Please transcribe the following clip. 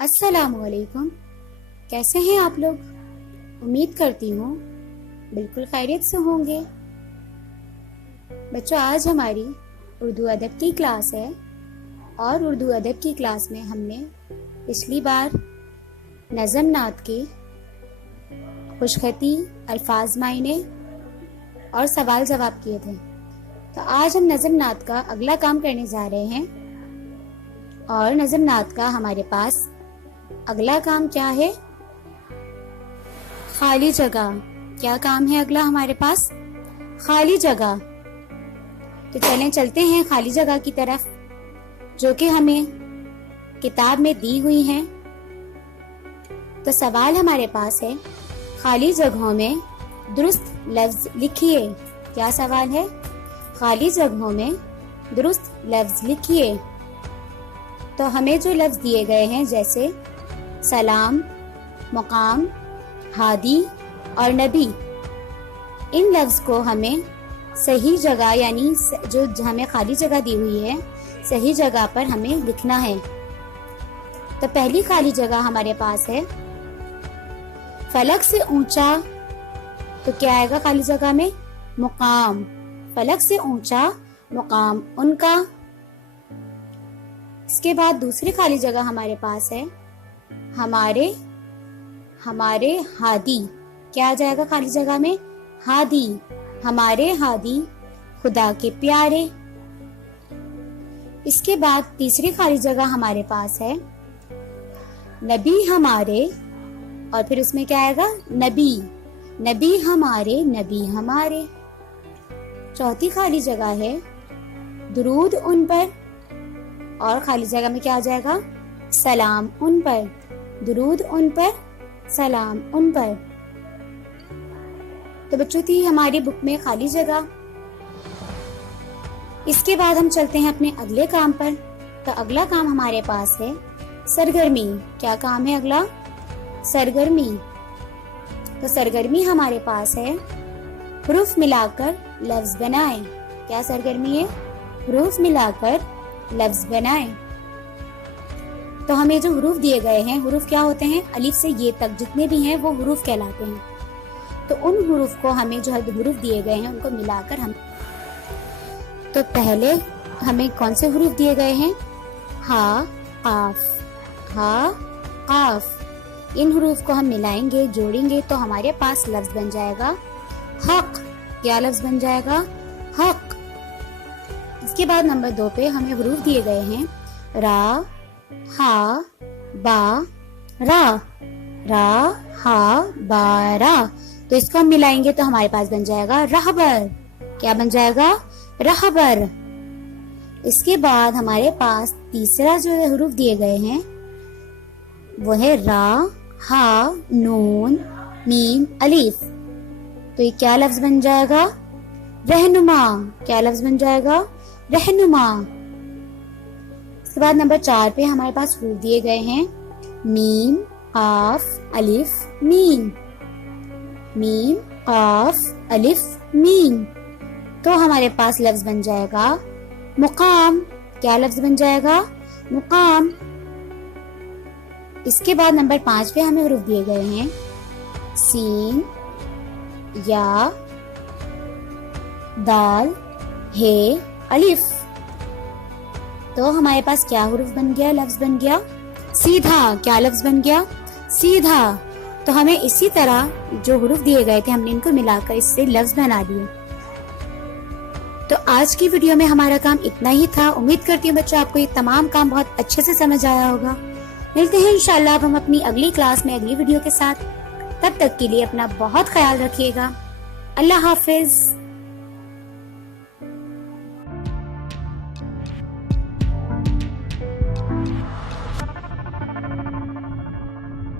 السلام علیکم، کیسے ہیں آپ لوگ؟ امید کرتی ہوں بالکل خیریت سے ہوں گے۔ بچوں، آج ہماری اردو ادب کی کلاس ہے اور اردو ادب کی کلاس میں ہم نے پچھلی بار نظم نعت کی خوش خطی، الفاظ معنی اور سوال جواب کیے تھے۔ تو آج ہم نظم نعت کا اگلا کام کرنے جا رہے ہیں، اور نظم نعت کا ہمارے پاس اگلا کام کیا ہے؟ خالی جگہ۔ کیا کام ہے اگلا ہمارے پاس؟ خالی جگہ۔ تو چلیں چلتے ہیں خالی جگہ کی طرف، جو کہ ہمیں کتاب میں دی ہوئی ہیں۔ تو سوال ہمارے پاس ہے، خالی جگہوں میں درست لفظ لکھیے۔ کیا سوال ہے؟ خالی جگہوں میں درست لفظ لکھیے۔ تو ہمیں جو لفظ دیے گئے ہیں جیسے سلام، مقام، ہادی اور نبی، ان لفظ کو ہمیں صحیح جگہ، یعنی جو ہمیں خالی جگہ دی ہوئی ہے صحیح جگہ پر ہمیں لکھنا ہے۔ تو پہلی خالی جگہ ہمارے پاس ہے فلک سے اونچا۔ تو کیا آئے گا خالی جگہ میں؟ مقام۔ فلک سے اونچا مقام ان کا۔ اس کے بعد دوسری خالی جگہ ہمارے پاس ہے ہمارے ہادی۔ کیا آ جائے گا خالی جگہ میں؟ ہادی۔ ہمارے ہادی خدا کے پیارے۔ اس کے بعد تیسری خالی جگہ ہمارے پاس ہے نبی ہمارے، اور پھر اس میں کیا آئے گا؟ نبی۔ نبی ہمارے، نبی ہمارے۔ چوتھی خالی جگہ ہے درود ان پر، اور خالی جگہ میں کیا آ جائے گا؟ سلام ان پر۔ درود ان پر، سلام ان پر۔ تو بچوں تھی ہماری بک میں خالی جگہ۔ اس کے بعد ہم چلتے ہیں اپنے اگلے کام پر۔ تو اگلا کام ہمارے پاس ہے سرگرمی۔ کیا کام ہے اگلا؟ سرگرمی۔ تو سرگرمی ہمارے پاس ہے حروف ملا کر لفظ بنائیں۔ کیا سرگرمی ہے؟ حروف ملا کر لفظ بنائیں۔ تو ہمیں جو حروف دیے گئے ہیں، حروف کیا ہوتے ہیں؟ الف سے یہ تک جتنے بھی ہیں وہ حروف کہلاتے ہیں۔ تو ان حروف کو ہمیں جو حروف دیے گئے ہیں ان کو ملا کر تو پہلے ہمیں کون سے حروف دیے گئے ہیں؟ ہا، قاف۔ ہا، قاف۔ ان حروف کو ہم ملائیں گے، جوڑیں گے تو ہمارے پاس لفظ بن جائے گا حق۔ کیا لفظ بن جائے گا؟ حق۔ اس کے بعد نمبر 2 پہ ہمیں حروف دیے گئے ہیں را، ہا، با، را۔ را، ہا، با، را۔ تو اس کو ہم ملائیں گے تو ہمارے پاس بن جائے گا رہبر۔ کیا بن جائے گا؟ رہبر۔ اس کے بعد ہمارے پاس تیسرا جو حروف دیے گئے ہیں وہ ہے را، ہا، نون، میم، الف۔ تو یہ کیا لفظ بن جائے گا؟ رہنما۔ کیا لفظ بن جائے گا؟ رہنما۔ اس کے بعد نمبر 4 پہ ہمارے پاس حروف دیے گئے ہیں میم، قاف، الف، میم۔ میم، قاف، الف، میم۔ تو ہمارے پاس لفظ بن جائے گا مقام۔ کیا لفظ بن جائے گا؟ مقام۔ اس کے بعد نمبر 5 پہ ہمیں حروف دیے گئے ہیں سین، یا، دال، ہے، الف۔ تو ہمارے پاس کیا حروف بن گیا؟ لفظ بن گیا سیدھا۔ کیا لفظ بن گیا؟ سیدھا۔ تو ہمیں اسی طرح جو حروف دیے گئے تھے ہم نے ان کو ملا کر اس سے لفظ بنا دیے۔ تو آج کی ویڈیو میں ہمارا کام اتنا ہی تھا۔ امید کرتی ہوں بچوں آپ کو یہ تمام کام بہت اچھے سے سمجھ آیا ہوگا۔ ملتے ہیں انشاءاللہ اب ہم اپنی اگلی کلاس میں اگلی ویڈیو کے ساتھ۔ تب تک کے لیے اپنا بہت خیال رکھیے گا۔ اللہ حافظ۔